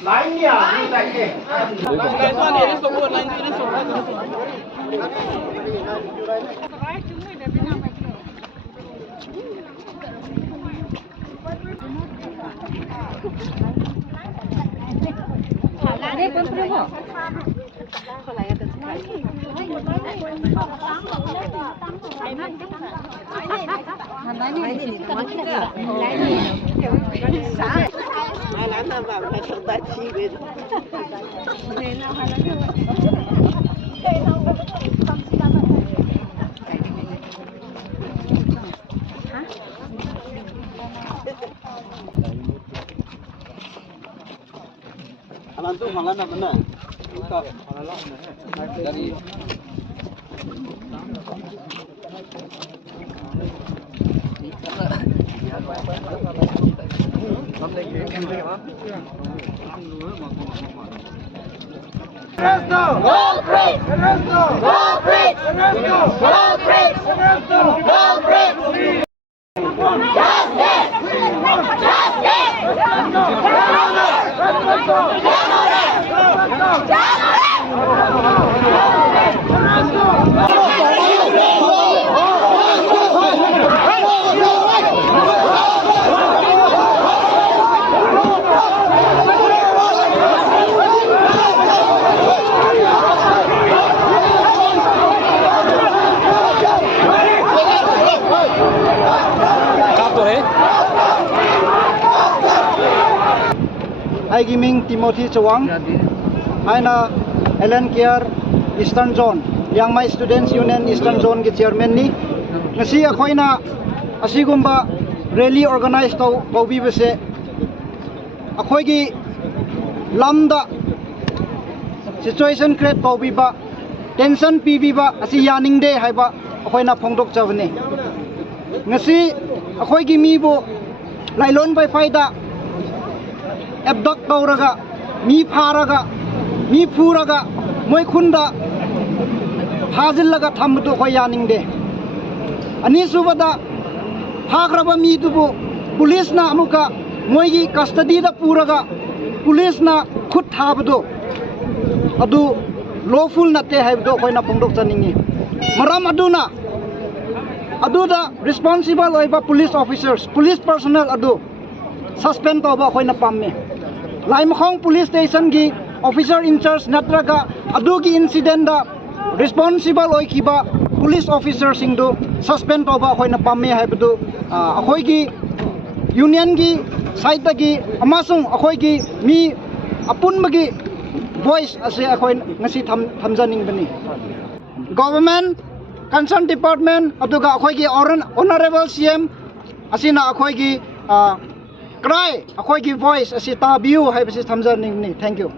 Lainnya, lain mana ini semua lain ini semua. Ini pun perlu. Halan tu halan apa mana? Buka halan dari Ernesto! Gold Bridge! Ernesto! Gold Bridge! Ernesto! Gold Bridge! Ernesto! Gold Bridge! Justice! Justice! Ai Giming Timothy Chawang, Aina Ellen Kiar Eastern Zone, Yang Mai Students Union Eastern Zone ki chairman ni. Ngasi akoina asigumba rally organize taubi base. Akoi gi lamda situation create taubi ba tension pibi ba asi yaning de haiba akoina phongdok chavni. Ngasi akoi gi mi bo lailon bai faida abduct tawraga mi pharaga mi phuraga moi khunda hazillaga thamdu khoi yaningde ani subada phagraba mi dubu police na amuka moigi custody da puraga police na khut thabdo adu lawful natte haibdo khoina phongdok chaningi maram aduna aduda responsible oiba police officers police personnel adu suspend toba khoina pamme Laimkhong police station gi officer in charge natraga adugi incident da responsible oikiba police officer singdo suspend toba khoina pamme haibdu akhoi gi union gi side gi amasung akhoi gi mi apun bagi voice ase akhoi ngasi thamjaning bani government concerned department aduga akhoi gi honorable CM asina akhoi gi cry akhoi gi voice asi ta view hai basi thamjaning ni thank you